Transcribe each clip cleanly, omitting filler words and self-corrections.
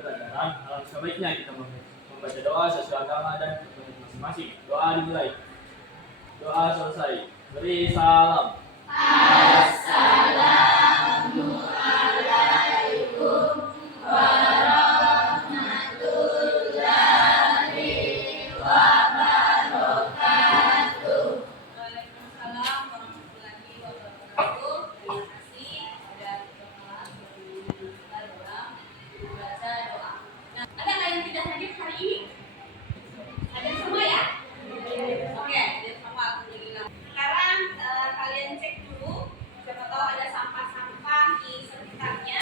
pelajaran, alangkah sebaiknya kita membaca doa sesuai agama dan kepercayaan masing-masing. Doa dimulai. Doa selesai. Beri salam. Waalaikumsalam warahmatullahi wabarakatuh. Terima kasih sudah berkelas kita dalam membaca doa. Nah, ada nggak yang tidak hadir hari ini? Ada semua ya? Oke, ada semua. Alhamdulillah. Sekarang kalian cek dulu, siapa tahu ada sampah-sampah di sekitarnya.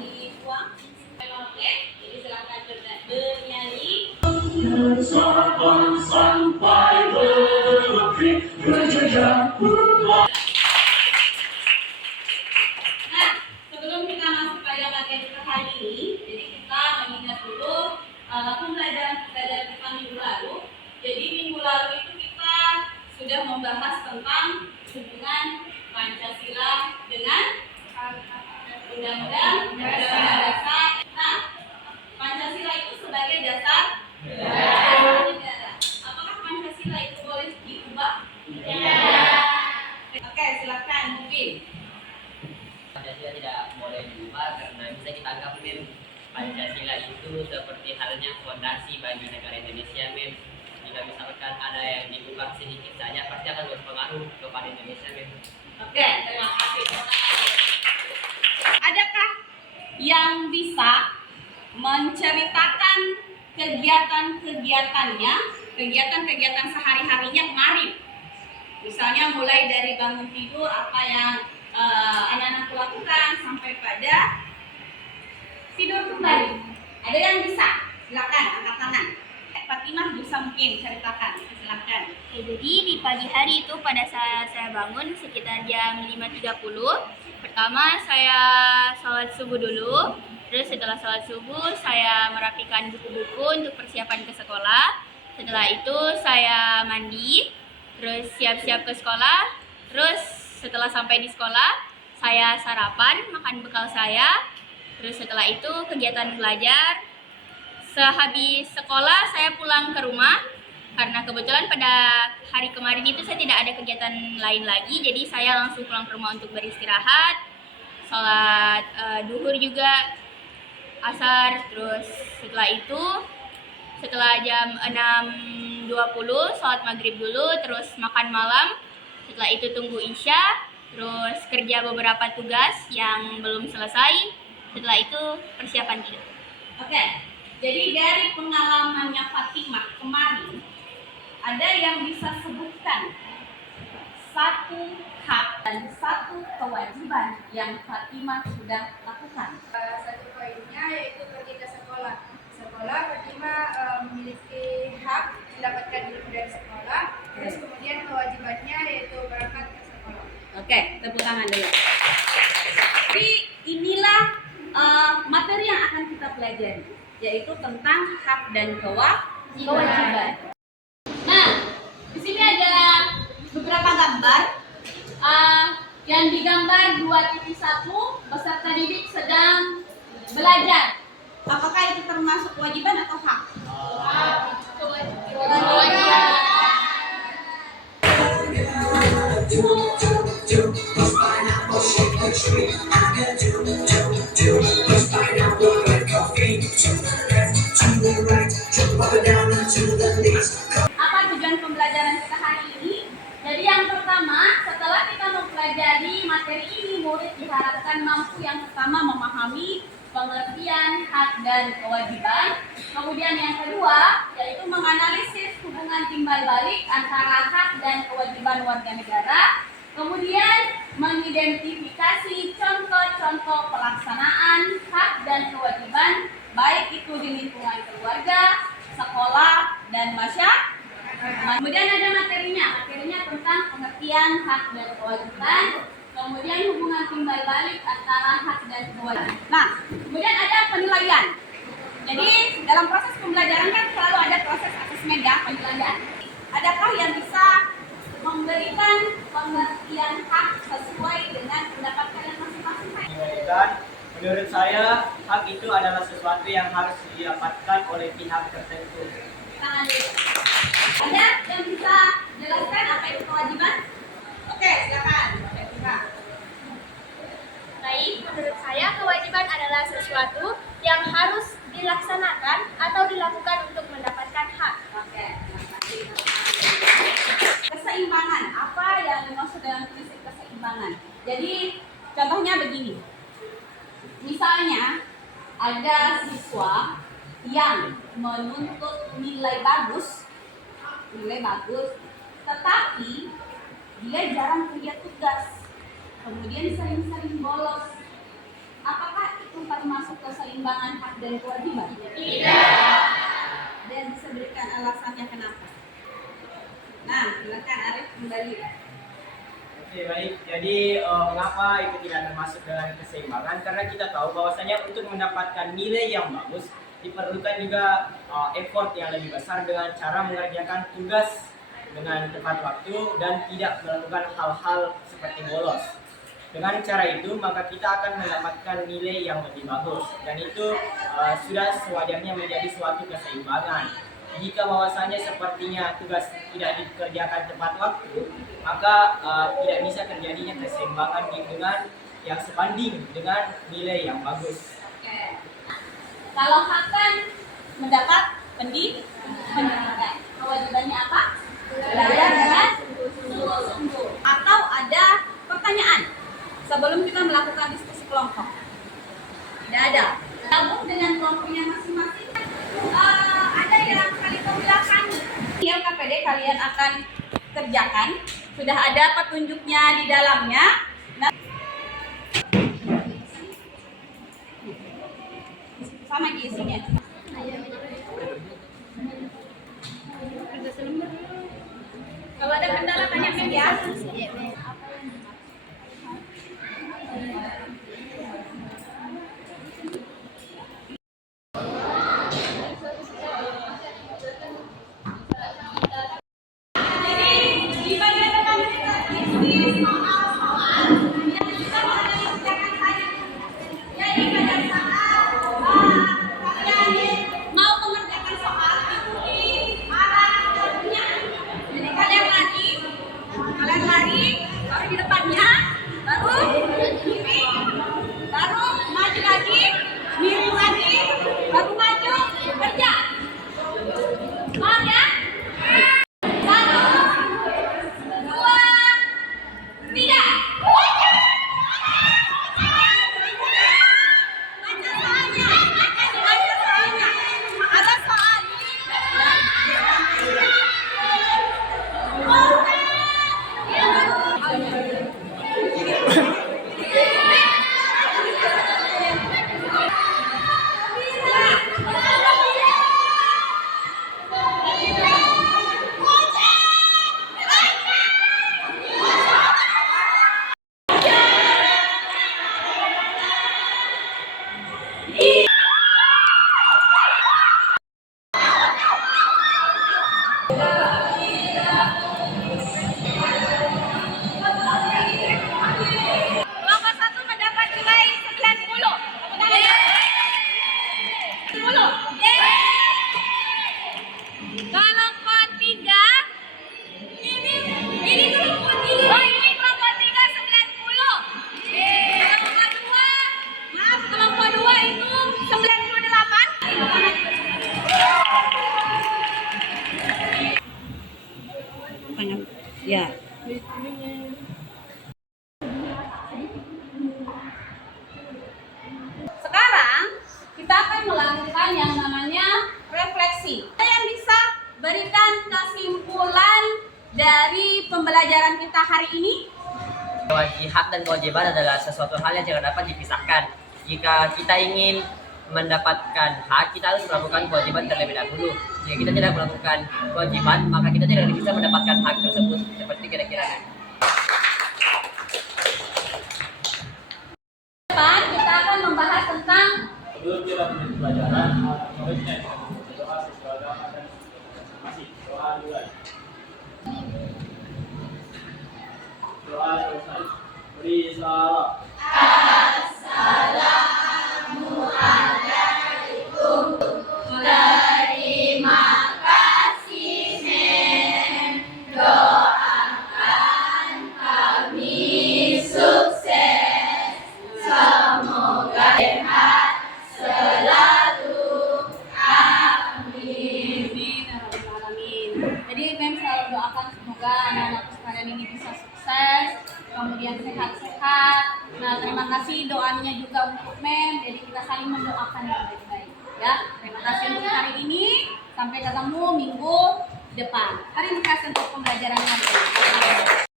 Dibuang. Oke, jadi silakan bernyanyi. Sampai berakhir berjejak. Nah, sebelum kita masuk pada materi kita hari ini, jadi kita mengingat dulu pembelajaran kita minggu lalu. Jadi minggu lalu itu kita sudah membahas tentang hubungan Pancasila dengan Undang-Undang Dasar. Nah, Pancasila itu sebagai dasar negara. Apakah Pancasila itu boleh diubah? Oke, silakan mungkin. Pancasila tidak boleh diubah karena bisa kita anggap Pancasila itu seperti halnya fondasi bagi negara Indonesia Jika misalkan ada yang diubah sedikit saja pasti akan berpengaruh kepada Indonesia Oke, terima kasih. Adakah yang bisa menceritakan kegiatan sehari-harinya kemarin? Misalnya mulai dari bangun tidur, apa yang anak-anakku lakukan sampai pada tidur kembali. Ada yang bisa? Silakan angkat tangan. Fatimah bisa mungkin ceritakan. Silakan. Oke, jadi di pagi hari itu pada saat saya bangun sekitar jam 5.30, pertama saya sholat subuh dulu. Terus setelah sholat subuh saya merapikan buku-buku untuk persiapan ke sekolah. Setelah itu saya mandi, terus siap-siap ke sekolah. Terus setelah sampai di sekolah saya sarapan, makan bekal saya. Terus setelah itu kegiatan belajar. Sehabis sekolah saya pulang ke rumah karena kebetulan pada hari kemarin itu saya tidak ada kegiatan lain lagi, jadi saya langsung pulang ke rumah untuk beristirahat, sholat duhur juga, asar. Terus setelah itu setelah jam 6.20 sholat maghrib dulu, terus makan malam. Setelah itu tunggu isya, terus kerja beberapa tugas yang belum selesai. Setelah itu persiapan tidur. Oke, jadi dari pengalamannya Fatimah kemarin, ada yang bisa sebutkan satu hak dan satu kewajiban yang Fatimah sudah lakukan? Satu poinnya yaitu pergi ke sekolah. Sekolah Fatimah memiliki hak mendapatkan ilmu dari sekolah. Terus kemudian kewajibannya yaitu berangkat ke sekolah. Oke, tepuk tangan dulu. Jadi inilah materi yang akan kita pelajari, yaitu tentang hak dan kewajiban. Nah, di sini ada beberapa gambar. Yang digambar 2.1 peserta didik sedang belajar. Apakah itu termasuk kewajiban atau hak? Kewajiban. Apa tujuan pembelajaran kita hari ini? Jadi yang pertama, setelah kita mempelajari materi ini, murid diharapkan mampu yang pertama memahami pengertian hak dan kewajiban. Kemudian yang kedua, yaitu menganalisis hubungan timbal balik antara hak dan kewajiban warga negara. Kemudian mengidentifikasi contoh-contoh pelaksanaan hak dan kewajiban, baik itu di lingkungan keluarga, sekolah, dan masyarakat. Kemudian ada materinya tentang pengertian hak dan kewajiban. Kemudian hubungan timbal balik antara hak dan kewajiban. Nah, kemudian ada penilaian. Jadi dalam proses pembelajaran kan selalu ada proses asesmen ya, penilaian. Adakah yang bisa memberikan pengertian hak sesuai dengan pendapat kalian masing-masing? Menilaikan Menurut saya, hak itu adalah sesuatu yang harus didapatkan oleh pihak tertentu. Tangan dulu. Ada yang bisa jelaskan apa itu kewajiban? Oke, silakan. Oke, silakan. Baik, menurut saya kewajiban adalah sesuatu yang harus dilaksanakan atau dilakukan untuk mendapatkan hak. Oke, terima kasih. Keseimbangan, apa yang dimaksud dengan prinsip keseimbangan? Jadi, contohnya begini. Misalnya, ada siswa yang menuntut nilai bagus, tetapi dia jarang kerja tugas, kemudian sering-sering bolos. Apakah itu termasuk keseimbangan hak dan kewajiban? Tidak. Dan bisa berikan alasannya kenapa? Nah, silakan Arif kembali. Oke, baik. Jadi mengapa itu tidak termasuk dengan keseimbangan? Karena kita tahu bahwasanya untuk mendapatkan nilai yang bagus diperlukan juga effort yang lebih besar dengan cara mengerjakan tugas dengan tepat waktu dan tidak melakukan hal-hal seperti bolos. Dengan cara itu maka kita akan mendapatkan nilai yang lebih bagus dan itu sudah sewajarnya menjadi suatu keseimbangan. Jika bahwasanya sepertinya tugas tidak dikerjakan tepat waktu, maka tidak bisa terjadinya keseimbangan dengan yang sebanding dengan nilai yang bagus. Oke. Kalau akan mendapat pendidikan, kewajibannya apa? Belajar dengan sungguh-sungguh. Atau ada pertanyaan sebelum kita melakukan diskusi kelompok? Tidak ada. Gabung dengan kelompoknya masing-masing. Ada yang kali pembelakan yang KPD kalian akan kerjakan. Sudah ada petunjuknya di dalamnya. Nah, sama isinya. Kalau ada kendala tanya ya. Kelompok 1 mendapat nilai 90. Kelompok 3 ini kelompok 3. Oh, ini kelompok 3 90. Kelompok 2, maaf, kelompok 2 itu 98. Ya. Sekarang kita akan melakukan yang namanya refleksi. Ada yang bisa berikan kesimpulan dari pembelajaran kita hari ini? Hak dan kewajiban adalah sesuatu hal yang jangan dapat dipisahkan. Jika kita ingin mendapatkan hak, kita harus melakukan kewajiban terlebih dahulu. Jika kita tidak melakukan kewajiban, maka kita tidak bisa mendapatkan hak tersebut. Seperti kira-kira. Depan kita akan membahas tentang Sebelum kita menuju pelajaran, sebaiknya kita berdoa sesuai agama dan masih doa dulu. Doa selesai. Beri salam. Assalamualaikum sehat-sehat. Nah, terima kasih doanya juga untuk Mem. Jadi kita saling mendoakan yang baik-baik. Ya, terima kasih untuk hari ini. Sampai ketemu minggu depan. Terima kasih untuk pembelajaran hari ini.